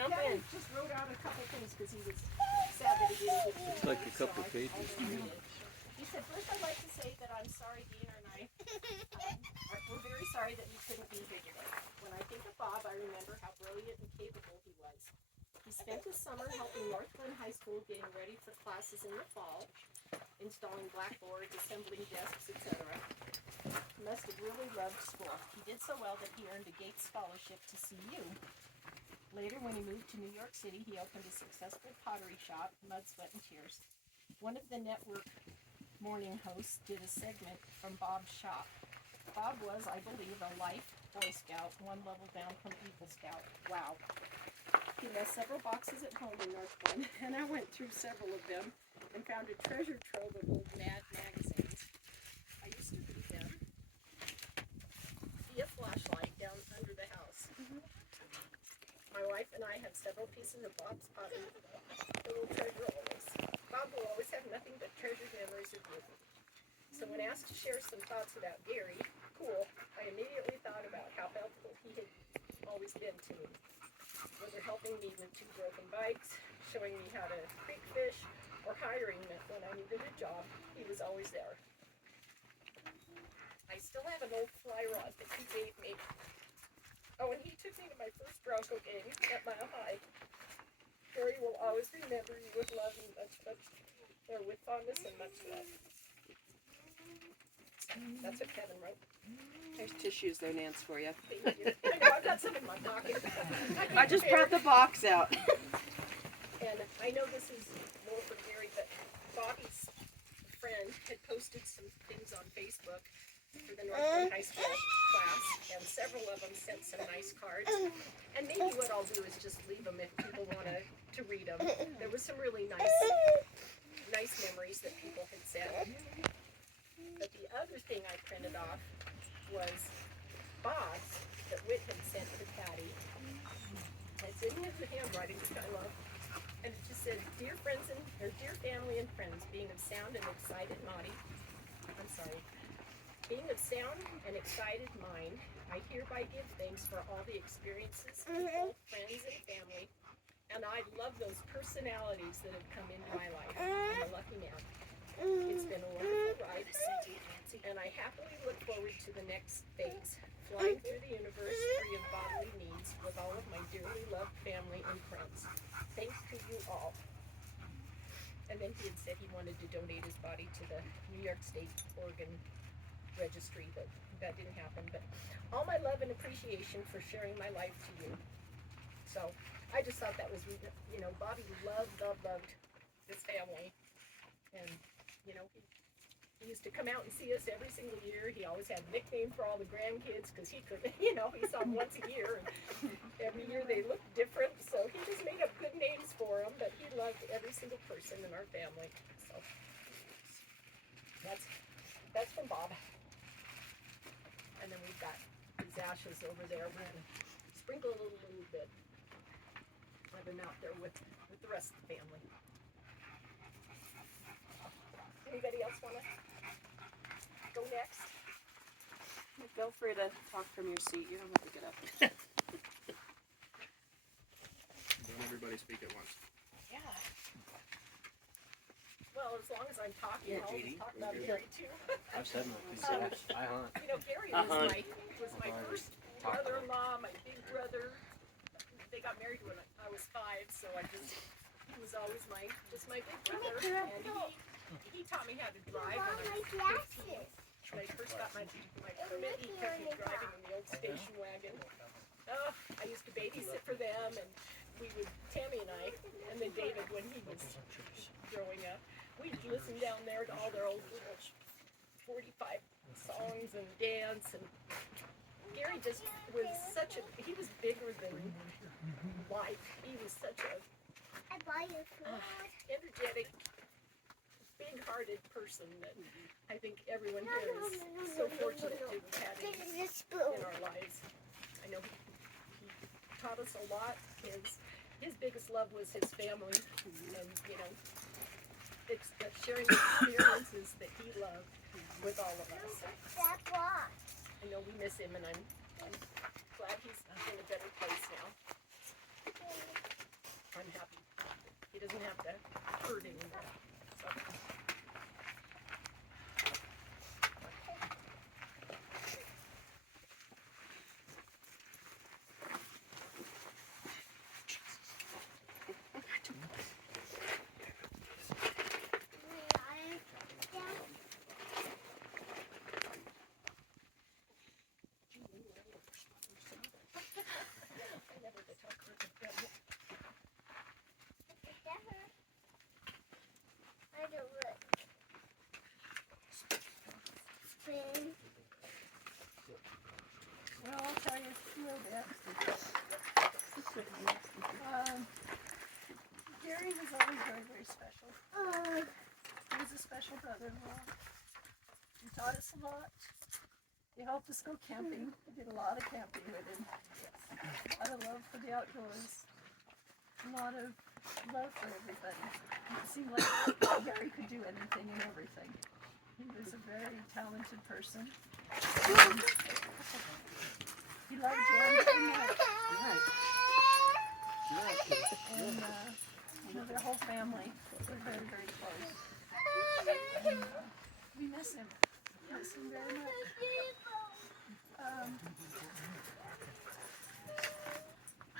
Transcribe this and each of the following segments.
jump in. Just wrote out a couple things because he was sad that he didn't get to. It's like a couple pages. He said, first I'd like to say that I'm sorry Dean and I, we're very sorry that we couldn't be here today. When I think of Bob, I remember how brilliant and capable he was. He spent his summer helping North Glen High School getting ready for classes in the fall, installing blackboards, assembling desks, etc. He must have really loved school. He did so well that he earned a Gates Scholarship to CU. Later, when he moved to New York City, he opened a successful pottery shop, Mud, Sweat, and Tears. One of the network morning hosts did a segment from Bob's shop. Bob was, I believe, a life Boy Scout, one level down from Eagle Scout. Wow. He left several boxes at home in North Glen, and I went through several of them and found a treasure trove of old Mad magazines. I used to read them via flashlight down under the house. My wife and I have several pieces of Bob's pottery, a little treasure always. Bob will always have nothing but treasured memories of you. So when asked to share some thoughts about Gary, cool, I immediately thought about how helpful he had always been to me. Whether helping me with 2 broken bikes, showing me how to creek fish, or hiring me when I needed a job, he was always there. I still have an old fly rod that he gave me. Oh, and he took me to my first Bronco game at Mile High. Gary will always remember you with love and with fondness and much love. That's what Kevin wrote. There's tissues there, Nance, for you. Thank you. I know, I've got some in my pocket. I just brought the box out. And I know this is more for Gary, but Bobby's friend had posted some things on Facebook for the North Glen High School class, and several of them sent some nice cards. And maybe what I'll do is just leave them if people want to read them. There was some really nice memories that people had sent. But the other thing I printed off was Bob's that Whit had sent to Patty. It's in his handwriting, which I love. And it just said, dear family and friends, being of sound and excited being of sound and excited mind, I hereby give thanks for all the experiences, people, friends, and family. And I love those personalities that have come into my life. I'm a lucky man. It's been a wonderful ride, and I happily look forward to the next phase, flying through the universe free of bodily needs with all of my dearly loved family and friends. Thanks to you all. And then he had said he wanted to donate his body to the New York State organ registry, but that didn't happen. But all my love and appreciation for sharing my life to you. So I just thought that was, Bobby loved this family. And, he used to come out and see us every single year. He always had a nickname for all the grandkids because he could, he saw them once a year. And every year they looked different. So he just made up good names for them, but he loved every single person in our family. So that's from Bob. And then we've got his ashes over there. We're going to sprinkle a little bit of him out there with the rest of the family. Anybody else want to go next? Feel free to talk from your seat. You don't have to get up. Don't everybody speak at once. Yeah. Well, as long as I'm talking, Yeah, I'll JD. talk about Gary too. I've said my piece. I hunt. Gary was my first brother-in-law, my big brother. They got married when I was 5, so he was always my big brother. And he taught me how to drive when I was 15. When I first got my permit, he kept me driving in the old station wagon. Oh, I used to babysit for them, and Tammy and I, and then David when he was growing up, we'd listen down there to all their old 45 songs and dance. And Gary just was he was bigger than life. He was such a energetic, big-hearted person that I think everyone here is so fortunate to have had him in our lives. I know he taught us a lot. His biggest love was his family, and sharing the experiences that he loved with all of us. I know we miss him, and I'm glad he's in a better place now. tell you a little bit. Gary was always very, very special. He was a special brother-in-law. He taught us a lot. He helped us go camping. We did a lot of camping with him. A lot of love for the outdoors. A lot of love for everybody. It seemed like Gary could do anything and everything. He was a very talented person. He loved Jan very much. And their whole family were very, very close. And we miss him. Miss him very much.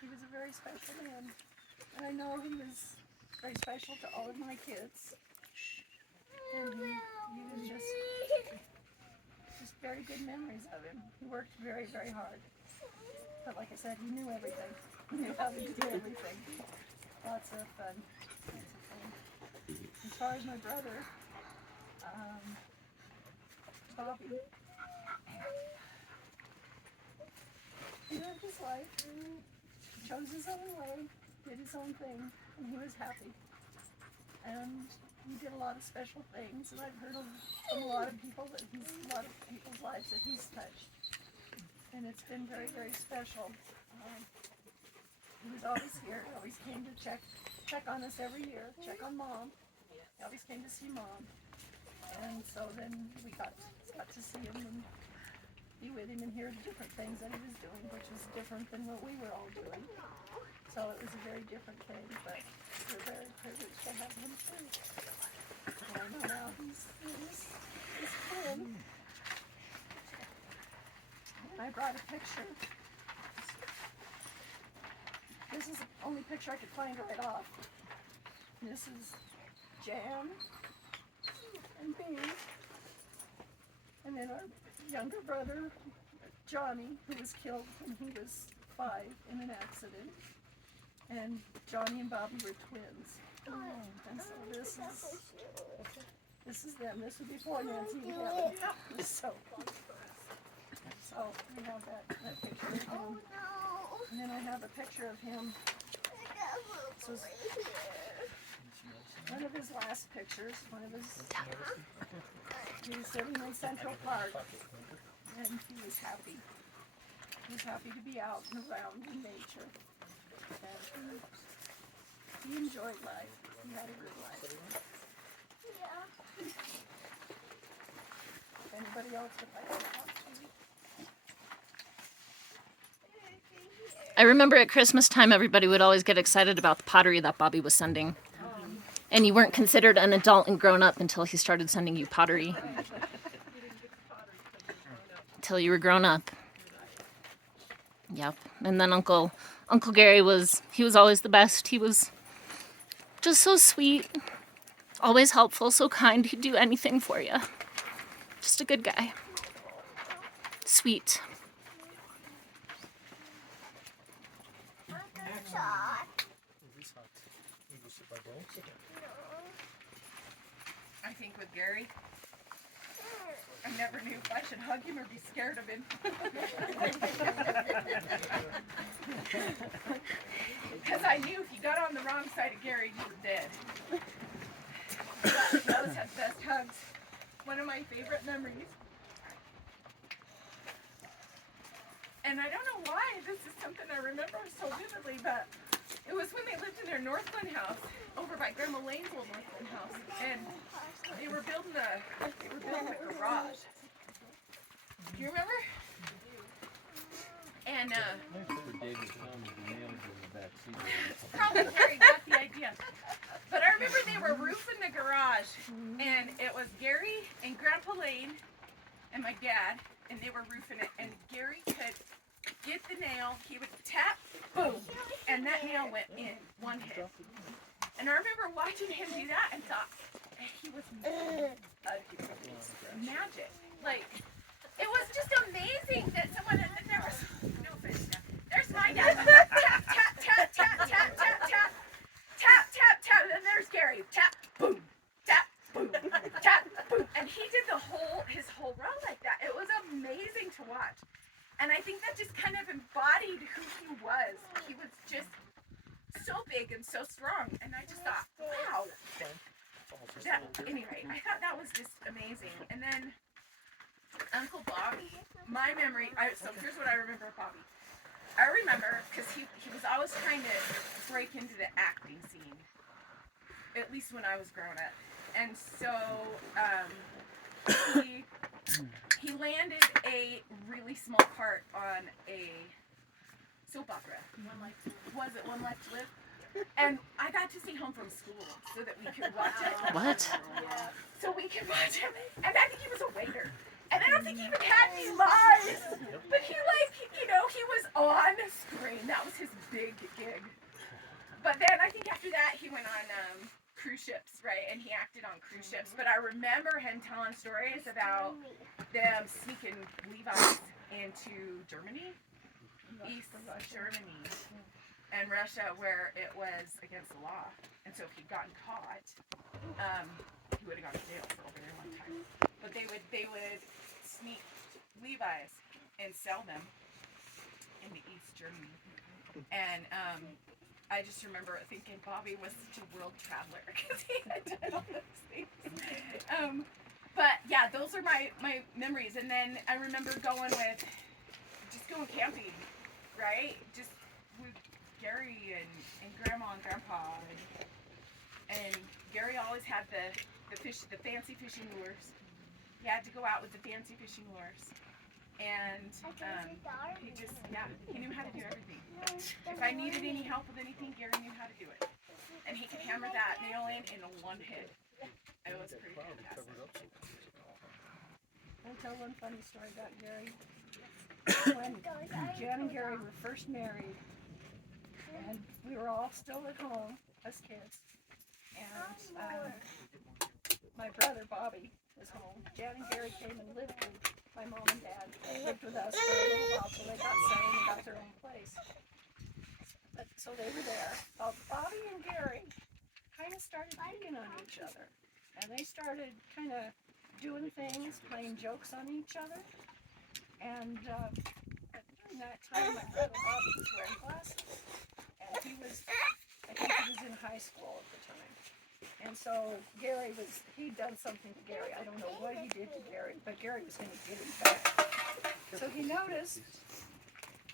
He was a very special man. And I know he was very special to all of my kids. And he was just very good memories of him. He worked very, very hard. But like I said, he knew everything. He knew how to do everything. Lots of fun. As far as my brother, Bobby, he lived his life, chose his own way, did his own thing, and he was happy. And he did a lot of special things, and I've heard from a lot of people that a lot of people's lives that he's touched. And it's been very, very special. He was always here. He always came to check on us every year, check on Mom. He always came to see Mom. And so then we got to see him and be with him and hear the different things that he was doing, which was different than what we were all doing. So it was a very different thing, but we're very privileged to have him too. And I know now he's twin. And I brought a picture. This is the only picture I could find right off. This is Jan and me. And then our younger brother, Johnny, who was killed when he was 5 in an accident. And Johnny and Bobby were twins. And so this is them. This was before Nancy and Kevin. So we have that picture of him. And then I have a picture of him. This was one of his last pictures. He was sitting in Central Park, and he was happy. He was happy to be out and around in nature. And he enjoyed life. He had a good life. If anybody else would like to talk to me. I remember at Christmas time, everybody would always get excited about the pottery that Bobby was sending. And you weren't considered an adult and grown up until he started sending you pottery. Until you were grown up. Yep. And then Uncle Gary was always the best. He was just so sweet, always helpful, so kind. He'd do anything for you. Just a good guy. Sweet. I think with Gary, I never knew if I should hug him or be scared of him. Because I knew if you got on the wrong side of Gary, you were dead. He always had the best hugs. One of my favorite memories. And I don't know why this is something I remember so vividly, but it was when they lived in their Northland house over by Grandma Lane's old Northland house, and they were building a garage. Do you remember? And probably Gary got the idea. But I remember they were roofing the garage, and it was Gary and Grandpa Lane and my dad, and they were roofing it, and Gary could get the nail, he would tap, boom, and that nail went in one hit. And I remember watching him do that and thought, he was magic. Like, it was just amazing that someone had never, no offense, there's my dad, tap, tap, tap, tap, tap, tap, tap, tap, tap, tap, tap, and there's Gary, tap, boom, tap, boom, tap, boom, and he did his whole row like that. It was amazing to watch. And I think that just kind of big and so strong. And I just thought, wow. That, anyway, I thought that was just amazing. And then Uncle Bobby, my memory, so here's what I remember of Bobby. I remember, because he was always trying to break into the acting scene, at least when I was growing up. And so he landed a really small part on a soap opera. Was it One Life to Live? And I got to stay home from school so that we could watch it. What? So we could watch him. And I think he was a waiter. And I don't think he even had any lines. But he he was on screen. That was his big gig. But then I think after that he went on cruise ships, right? And he acted on cruise ships. But I remember him telling stories about them sneaking Levi's into Germany. East Germany. And Russia, where it was against the law, and so if he'd gotten caught, he would have gone to jail for a very long time. But they would sneak Levi's and sell them into East Germany. And I just remember thinking Bobby was such a world traveler because he had done all those things. But yeah, those are my memories. And then I remember going camping, right? Just with Gary and Grandma and Grandpa, and Gary always had the fancy fishing lures. He had to go out with the fancy fishing lures, and he knew how to do everything. If I needed any help with anything, Gary knew how to do it, and he could hammer that nail in one hit. It was pretty fantastic. I'll tell one funny story about Gary. When Jan and Gary were first married, and we were all still at home as kids, and my brother Bobby was home. Jan and Gary came and lived with my mom and dad. They lived with us for a little while till they got settled and got their own place. So they were there. Bobby and Gary kind of started picking on each other, and they started kind of doing things, playing jokes on each other. And during that time, my brother Bobby was wearing glasses, and I think he was in high school at the time. And so he'd done something to Gary. I don't know what he did to Gary, but Gary was going to get him back. So he noticed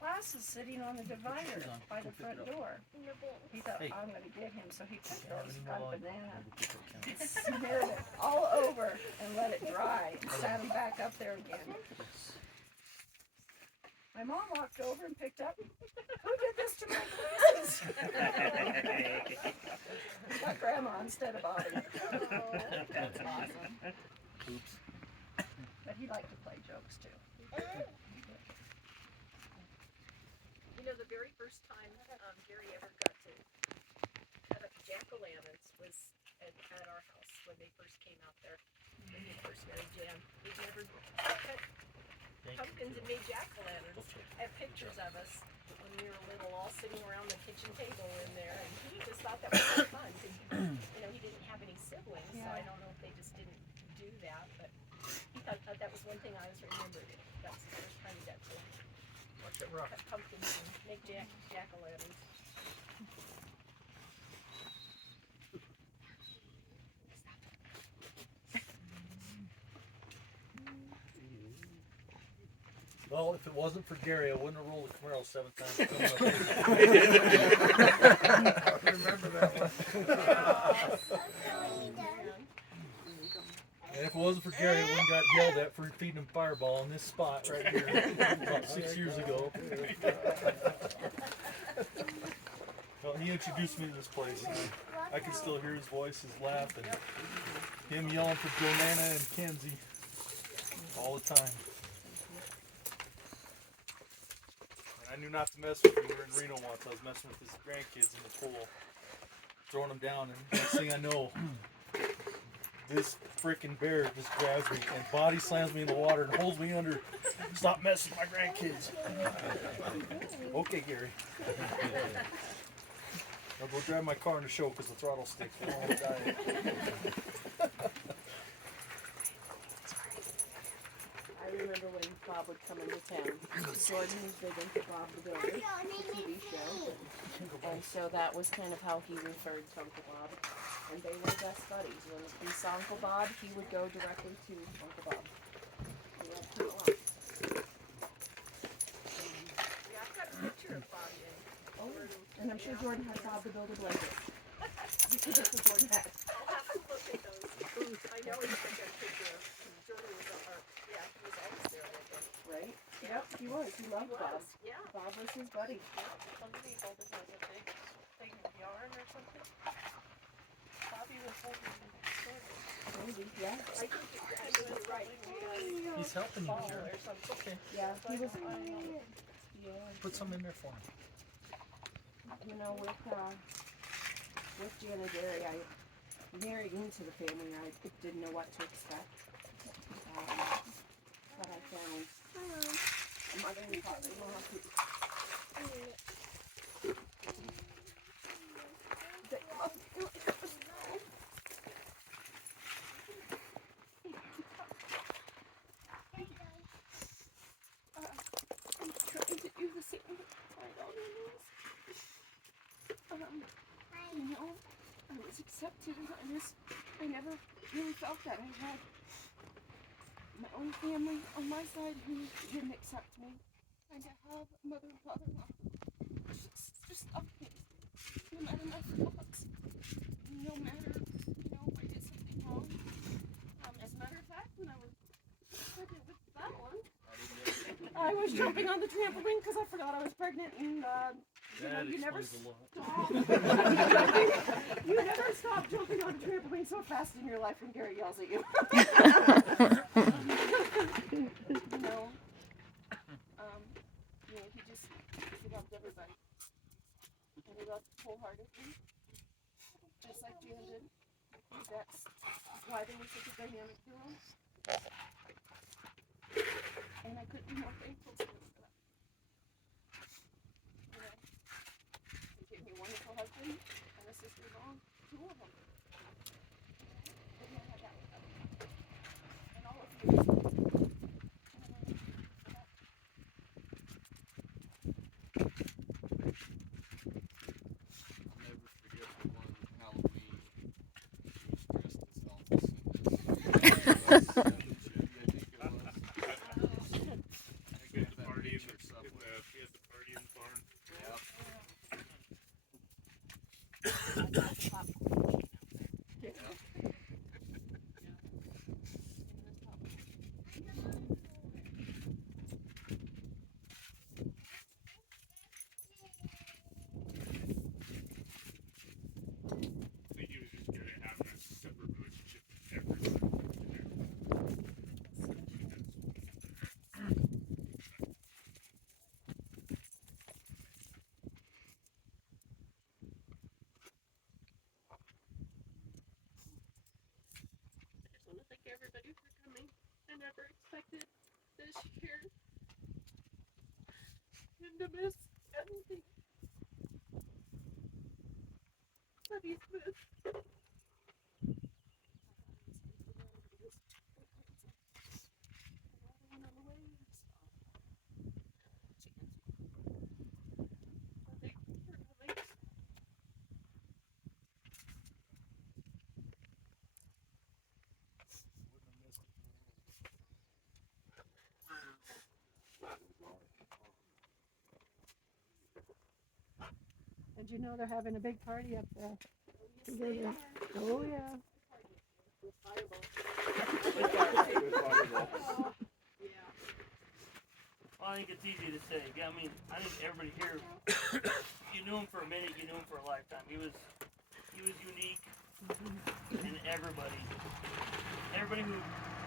glasses sitting on the divider by the front door. He thought, I'm going to get him. So he took those, got a banana, and smeared it all over and let it dry and sat him back up there again. My mom walked over and picked up, who did this to my glasses? Got Grandma instead of Bobby. Oh, that's awesome. Oops. But he liked to play jokes too. You know, the very first time Gary ever got to cut up jack-o'-lanterns was at our house when they first came out there. When he first married Jan. We'd never cut pumpkins and made jack-o'-lanterns. I have pictures of us when we were little, all sitting around the kitchen table in there, and he just thought that was so fun. He didn't have any siblings, so I don't know if they just didn't do that, but he thought that was one thing I always remembered. That's the first time he got to Watch it rock. cut pumpkins and make jack-o'-lanterns. Well, if it wasn't for Gary, I wouldn't have rolled the Camaro 7 times. I remember that one. And if it wasn't for Gary, I wouldn't got yelled at for feeding him Fireball on this spot right here about 6 years ago. Well, he introduced me to this place. And I can still hear his voice, his laugh, and him yelling for Joanna and Kenzie all the time. I knew not to mess with him. We were in Reno once. I was messing with his grandkids in the pool, throwing them down, and next thing I know, this freaking bear just grabs me and body slams me in the water and holds me under. Stop messing with my grandkids. Okay, Gary. I'll go drive my car in the show because the throttle sticks. I don't want to die. I remember when Bob would come into town. Jordan was big into Bob the Builder, the TV show. And And so that was kind of how he referred to Uncle Bob. And they were best buddies. When he saw Uncle Bob, he would go directly to Uncle Bob. They loved him a lot. Yeah, I've got a picture of Bobby and Jordan. And I'm sure Jordan had Bob to build a blanket. Because that's what Jordan had. I'll have to look at those. I know he took a picture of Jordan was yeah, he was always there with him. Right? Yep, he was. He loved Bob. Yeah. Bob was his buddy. Somebody holding like a big thing of yarn or something. Bobby was holding Maybe, yeah. I think you're right. He's helping you, ball Karen. or something. Okay. Yeah, he was. Yeah. Put some in there for him. You know, with Jan and Gary, I married into the family. I didn't know what to expect. But I found a mother and father who know how to. I'm trying to do the same with my daughter. You know, I was accepted and I never really felt that. I had my own family on my side who didn't accept me. And to have a mother and father-in-law who just loved me. No matter my faults. No matter, if I did something wrong. As a matter of fact, when I was pregnant with that one, I was jumping on the trampoline because I forgot I was pregnant and you never explains a lot. you never stop jumping on a trampoline so fast in your life when Gary yells at you. He loved everybody. And he loved wholeheartedly. Just like Jan did. That's why they were such a dynamic duo. And I couldn't be more thankful to them for that. They gave me a wonderful husband and a sister-in-law, two of them. And I had that with them. And all of you. I'll never forget the one Halloween. He was dressed as Elvis. I think it was. He had the party in the barn. Yep. I think he was just good at having a separate relationship with everyone. I just want to thank everybody for coming. I never expected this year him to miss anything that he's missed. Thank you for coming. And you know they're having a big party up there. Together. Oh yeah. Well, I think it's easy to say. I mean, I think everybody here, you knew him for a minute, you knew him for a lifetime. He was unique, and everybody who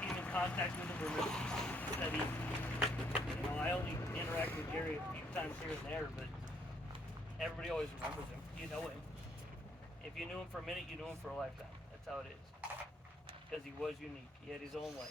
came in contact with him said he, I only interact with Gary a few times here and there, but everybody always remembers him. You know him. If you knew him for a minute, you knew him for a lifetime. That's how it is. Because he was unique. He had his own way.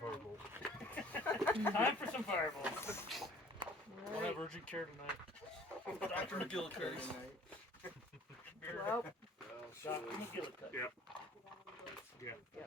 fireballs. Time for some fireballs. We'll have urgent care tonight. Dr. McGillicuddy. Dr. McGillicuddy. Yep. Yeah.